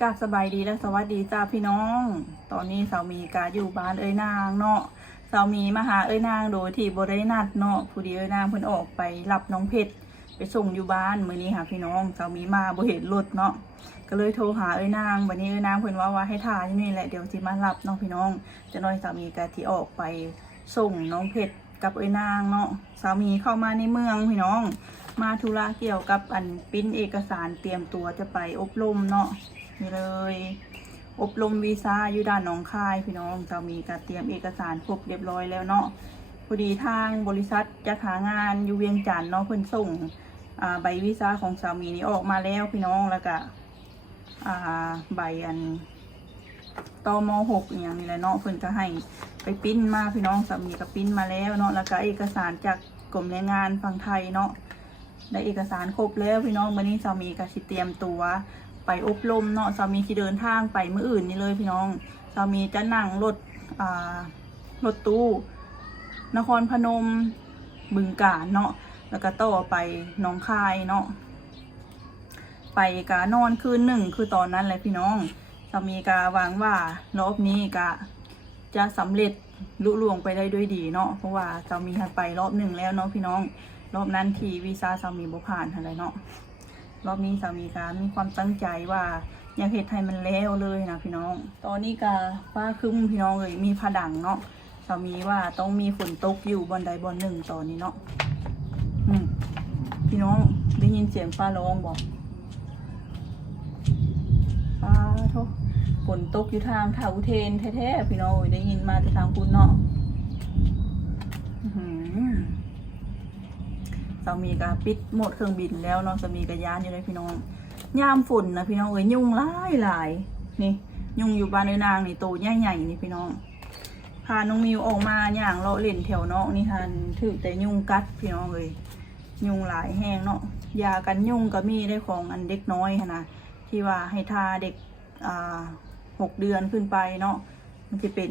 กาสบายดีและสวัสดีจ้าพี่น้องตอนนี้สามีกาอยู่บ้านนางเนาะสามีมาหานางโดยที่บรินัดเนาะผู้ดีนางเพิ่นออกไปรับน้องเพชรไปส่งอยู่บ้านมื้อนี้ค่ะพี่น้องสามีมาบ่เห็นรถเนาะก็เลยโทรหานางวันนี้นางเพิ่นว่าให้ท่าอยู่นี่แหละเดี๋ยวสิมารับน้องพี่น้องจะน้อยสามีกาที่ออกไปส่งน้องเพชรกับนางเนาะสามีเข้ามาในเมืองพี่น้องมาธุระเกี่ยวกับปริ้นเอกสารเตรียมตัวจะไปอบรมเนาะนี่เลยอบรมวีซ่าอยู่ด้านหนองคายพี่น้องเรามีการเตรียมเอกสารครบเรียบร้อยแล้วเนาะพอดีทางบริษัทจะหางานอยู่เวียงจันทน์เนาะเพิ่นส่งใบวีซ่าของสามีนี้ออกมาแล้วพี่น้องแล้วก็ใบตม.6อย่างนี้แหละเนาะเพิ่นก็ให้ไปปริ้นมาพี่น้องสามีก็ปริ้นมาแล้วเนาะแล้วก็เอกสารจากกรมแรงงานฝั่งไทยเนาะได้เอกสารครบแล้วพี่น้องวันนี้สามีก็สิเตรียมตัวไปอบรมเนาะสามีที่เดินทางไปมื้ออื่นนี่เลยพี่น้องสามีจะนั่งรถตู้นครพนมบึงกาฬเนาะแล้วก็ต่อไปหนองคายเนาะไปกะนอนคืนหนึ่งคือตอนนั้นเลยพี่น้องสามีกะหวังว่ารอบนี้กะจะสำเร็จลุล่วงไปได้ด้วยดีเนาะเพราะว่าสามีหันไปรอบหนึ่งแล้วเนาะพี่น้องรอบนั้นที่วีซ่าสามีบ่ผ่านอะไรเนาะรอบนี้สามีกามีความตั้งใจว่าอยากเฮ็ดให้มันแล้วเลยนะพี่น้องตอนนี้กาฟ้าครึ้มพี่น้องเลยมีผดังเนาะสามีว่าต้องมีฝนตกอยู่บนใดบนหนึ่งตอนนี้เนาะพี่น้องได้ยินเสียงฟ้าร้องบอกฟ้าโทฝนตกอยู่ทางท่าอุเทนแท้ๆพี่น้องได้ยินมาจากทางคุณเนาะสามีก็ปิดโหมดเครื่องบินแล้วเนาะสามีก็ย้านอยู่เลยพี่น้องยามฝนนะพี่น้องยุ่งหลายนี่ยุ่งอยู่บ้านนางนี่โตใหญ่ๆนี่พี่น้องพาน้องมิวออกมาอย่างเราเล่นแถวนอกนี่ทันถือแต่ยุ่งกัดพี่น้องยุ่งหลายแห้งเนาะยากันยุ่งก็มีได้ของเด็กน้อยนะที่ว่าให้ทาเด็ก6 เดือนขึ้นไปเนาะมันจะเป็น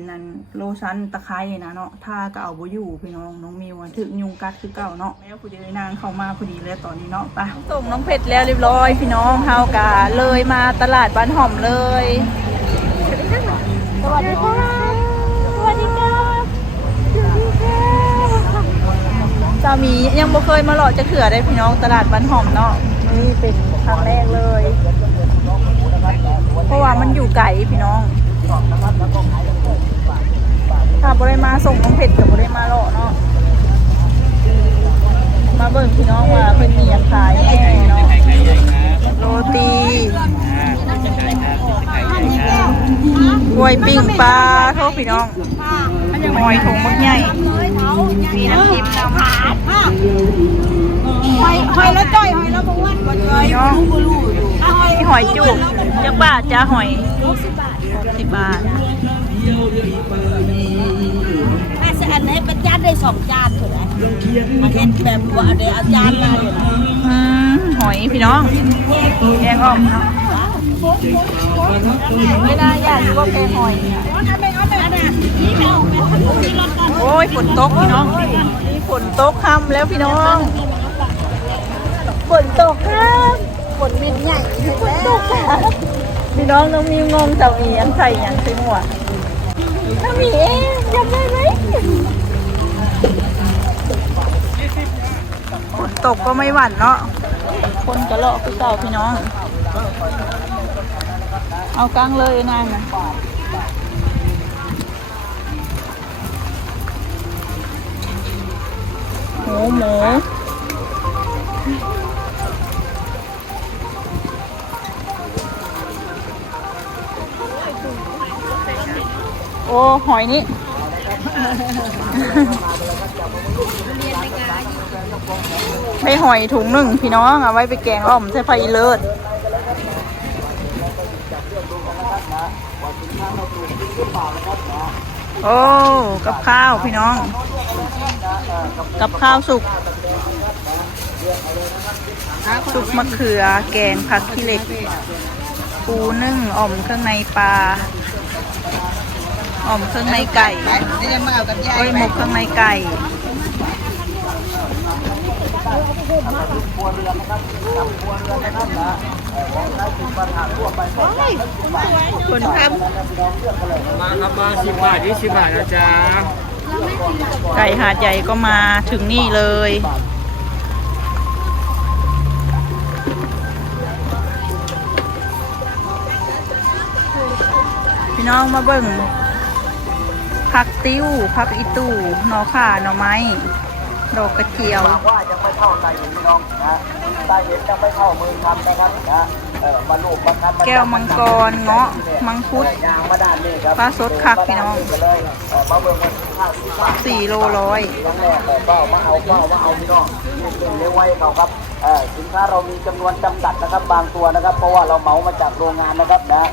โลชั่นตะไคร้นะเนาะถ้าก็เอาบ่อยู่พี่น้องน้องมิวถึงยุงกัดคือเก่าเนาะแล้วพอดีนางเข้ามาพอดีเลยตอนนี้เนาะไปส่งน้องเพชรแล้วเรียบร้อยพี่น้องเฮากะเลยมาตลาดบ้านหอมเลยสวัสดีค่ะสวัสดีครับสามียังบ่เคยมาหล่อจะเถื่อได้พี่น้องตลาดบ้านหอมเนาะนี่เป็นครั้งแรกเลยเพราะว่ามันอยู่ไกลพี่น้องถ้าบริมาส่งน้องเพชรกับบริมาหล่อเนาะมาเบิ่งพี่น้องว่าเพิ่นมีอย่างขายแน่เนาะโรตีกล้วยปิ้งปลาโทษพี่น้องหอยถุงมักใหญ่มีน้ำจิ้มน้ำผัดหอยแล้วจ่อยหอยแล้วบอกว่าน้องมีหอยจุกจักบาทจ้าหอย60 บาทแม่จะอันให้เป็นจานได้2 จานถูกไหมมาเห็นแบบว่าเดี๋ยวเอาจานมาเลยหอยพี่น้องแกงอ่อมเนาะไม่ได้อยากรู้ว่าแกงหอยโอ้ยฝนตกพี่น้องฝนตกค่ำแล้วพี่น้องฝนตกครับฝนมิดใหญ่ฝนตกพี่น้องน้องมีงงจะมีอันใส่ยังใส่หมวกน้องมีเองจำได้ไหมฝนตกก็ไม่หวั่นเนาะคนกระเลาะคือเก่าพี่น้องเอากลางเลยนางนะหมูโอ้หอยนี่ไปหอยถุงหนึ่งพี่น้องเอาไว้ไปแกงอ่อมใส่ไฟเลิศโอ้กับข้าวพี่น้องกับข้าวสุกมะเขือแกงผักขี้เหล็กปูนึ่งอ่อมเครื่องในปลาอ่อมเครื่องในไก่โอ้ยหมกเครื่องในไก่ ครัวเรือนนะครับกับครัวเรือนนะครับนะของใช้กินประทานทั่วไปก็ได้ คนท มาครับมา10 บาท20 บาทนะจ๊ะ ำไก่หาดใหญ่ก็มาถึงนี่เลย พี่น้องมาเบิ่งผักติ้วผักอีตู่หน่อข่าหน่อไม้ดอกกระเจียว ว่ายังไม่เข้าใจเห็นพี่น้องนะใจเห็นยังไม่เข้ามือทำนะครับนะมาลูกมาคัน แก้วมังกรเงาะมังคุด ยางมาด้านนี้ครับ ปลาสดคักพี่น้อง มาเบิ่งกันข้าวสิบบาท 4 โลร้อย ครั้งแรกก็มาเอาพี่น้องเร็วไว้เขาครับสินค้าเรามีจำนวนจำกัดนะครับบางตัวนะครับ เพราะว่าเราเหมามาจากโรงงานนะครับนะ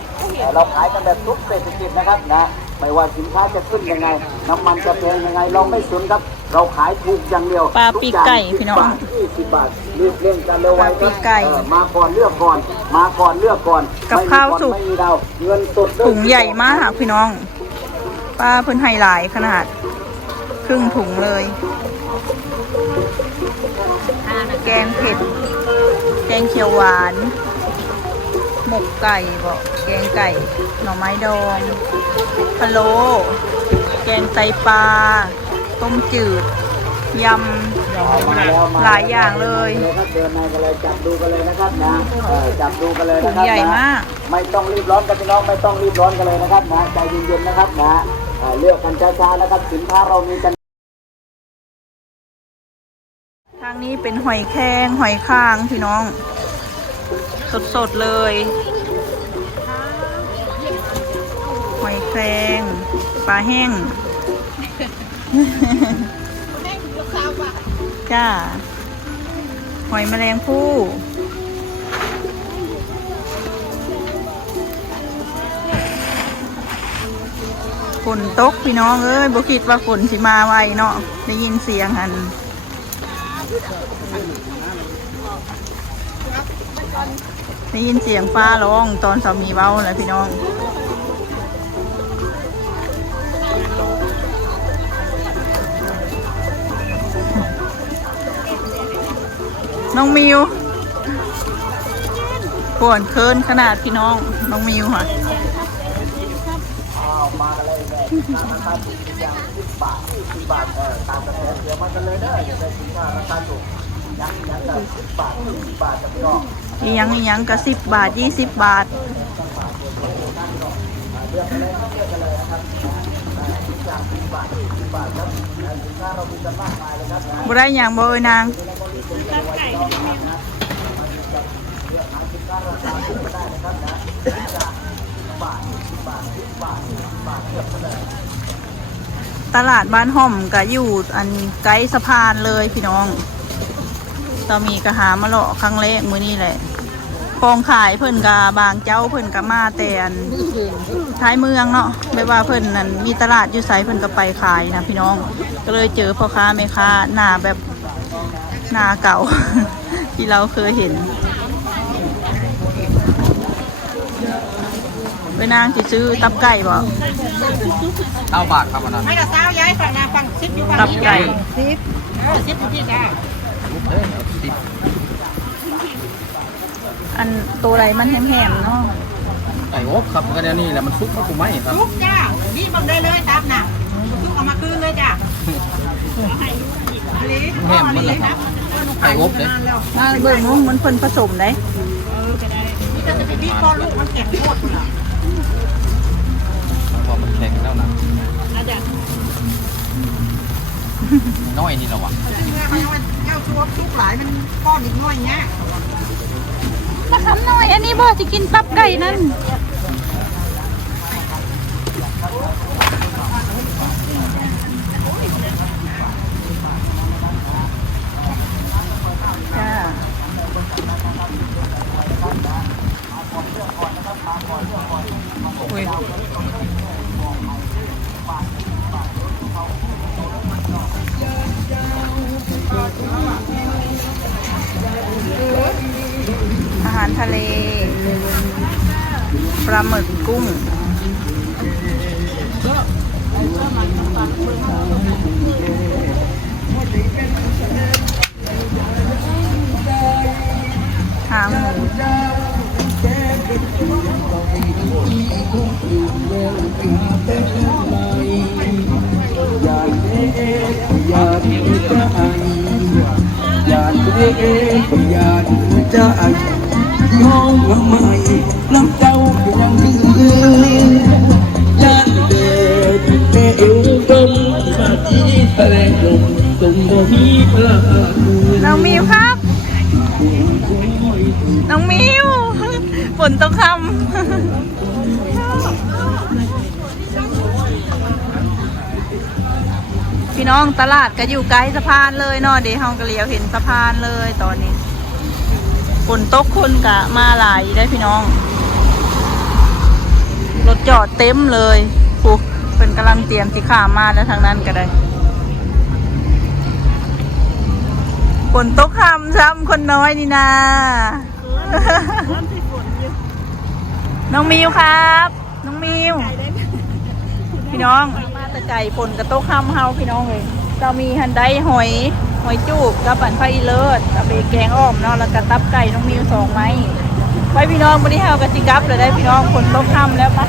เราขายกันแบบทุกเศรษฐกิจนะครับนะไม่ว่าสินค้าจะขึ้นยังไงน้ำมันจะแพงยังไงเราไม่สนครับเราขายถูกอย่างเดียว ปลาปีกไก่พี่น้อง 20 บาทรีบเร่งกันเร็วไว้ ปลาปีกไก่ มาก่อนเลือกก่อนมาก่อนเลือกก่อน กับข้าวสุก ไม่มีดาวเงินสด ถุงใหญ่มากพี่น้องป้าเพิ่นให้หลายขนาดครึ่งถุงเลย แกงเผ็ด แกงเขียวหวาน หมกไก่บอกแกงไก่ หน่อไม้ดองพะโล้แกงไตปลา ต้มจืด ยำ หลายอย่างเลย ครับเดินในกันเลยจับดูกันเลยนะครับนะจับดูกันเลย ถุ นะ ง ครับ ใหญ่มาก ไม่ต้องรีบร้อนกันพี่น้องไม่ต้องรีบร้อนกันเลยนะครับนะใจเย็นๆนะครับนะเลือกกันช้าๆนะครับสินค้าเรามีกัน ทางนี้เป็นหอยแครงหอยข้างพี่น้อง สดๆเลย หอยแครงปลาแห้ง จ้า หอยแมลงภู่ฝนตกพี่น้องเอ้ยบ่คิดว่าฝนสิมาไวเนาะได้ยินเสียงหันได้ยินเสียงฟ้าร้องตอนสามีเว้าแหละพี่น้องน้องมิวปวดเคินขนาดพี่น้องน้องมิวค่ะ มากันเลยราคาถูกอย่าง10 บาท20 บาทตามกระแสเดี๋ยวมากันเลยเด้อจะได้สินค้าราคาถูกยังกัน10 บาท20 บาทจะพี่น้อง อีหยังก็10 บาท20 บาทบ่ได้หยังบ่เอ้ยนางตลาดบ้านห่อมก็อยู่อันไกลสะพานเลยพี่น้องตามีก็หามาเลาะครั้งแรกมื้อนี้แหละของขายเพิ่นก็บางเจ้าเพิ่นก็มาแต่อันท้ายเมืองเนาะไม่ว่าเพิ่นนั่นมีตลาดอยู่ไสเพิ่นก็ไปขายนะพี่น้องก็เลยเจอพ่อค้าแม่ค้าหน้าแบบหน้าเก่า ที่เราเคยเห็นไปนางสิซื้อตับไก่บ่ 9 บาทครับอันนั้น ไม่ละสาวย้ายฝั่งนาฝั่งซิปอยู่ฝั่ง ตับไก่ ซิปอยู่ที่จ้า อันตัวอะไรมันแหมๆเนาะ ไก่อบครับก็เดี๋ยวนี้แหละมันซุกมันกูไหมครับ ทุกจ้านี่บังได้เลยตามน่ะทุกเอามาคืนเลยจ้าลี แหมมันเลยครับไก่อบเลย น่าเบิ่งนู้นมันเพิ่นผสมได้ นี่จะเป็นพี่ก้อนลูกมันแข็งโคตร พอมันแข็งแล้วนะ อาจารย์ น้อยนี่เราอ่ะ เจ้าชัวทุกหลายมันก้อนอีกน้อยเนี้ย มาคำหน่อยอันนี้บ่สิกินตับไก่นั่นจ้าอุ้ยอาหารทะเลปลาหมึกกุ้ง หางหมูน้องมาใหม่น้ำเจ้ายังดื้อยานเด็ดเอวดมมาที่แถลงลมตรงบ่มีพลาด น้องมิวครับ น้องมิวฝนตกคำ พี่น้องตลาดก็อยู่ใกล้สะพานเลยเนาะเดี๋ยวเฮาก็เลี้ยวเห็นสะพานเลยตอนนี้ฝนตกคนกะมาหลายได้พี่น้องรถจอดเต็มเลยปุ๊บเป็นกำลังเตรียมสิข้ามมาแล้วทางนั้นก็ได้ฝนตกคำซ้ำคนน้อยนี่นาน้องมิวครับ น้องมิวพี่น้องมาแต่ไก่ฝนกระโต๊ะคำเฮาพี่น้องเลยเรามีฮันไดหอยจูบกับปั่นไฟเลิศกับเบแกงอ้อมเนาะแล้วก็ตับไก่น้องมิว2 ไม้ไว้พี่น้องวันนี้เฮากับสิกับเลยได้พี่น้องฝนตกคำแล้วปะ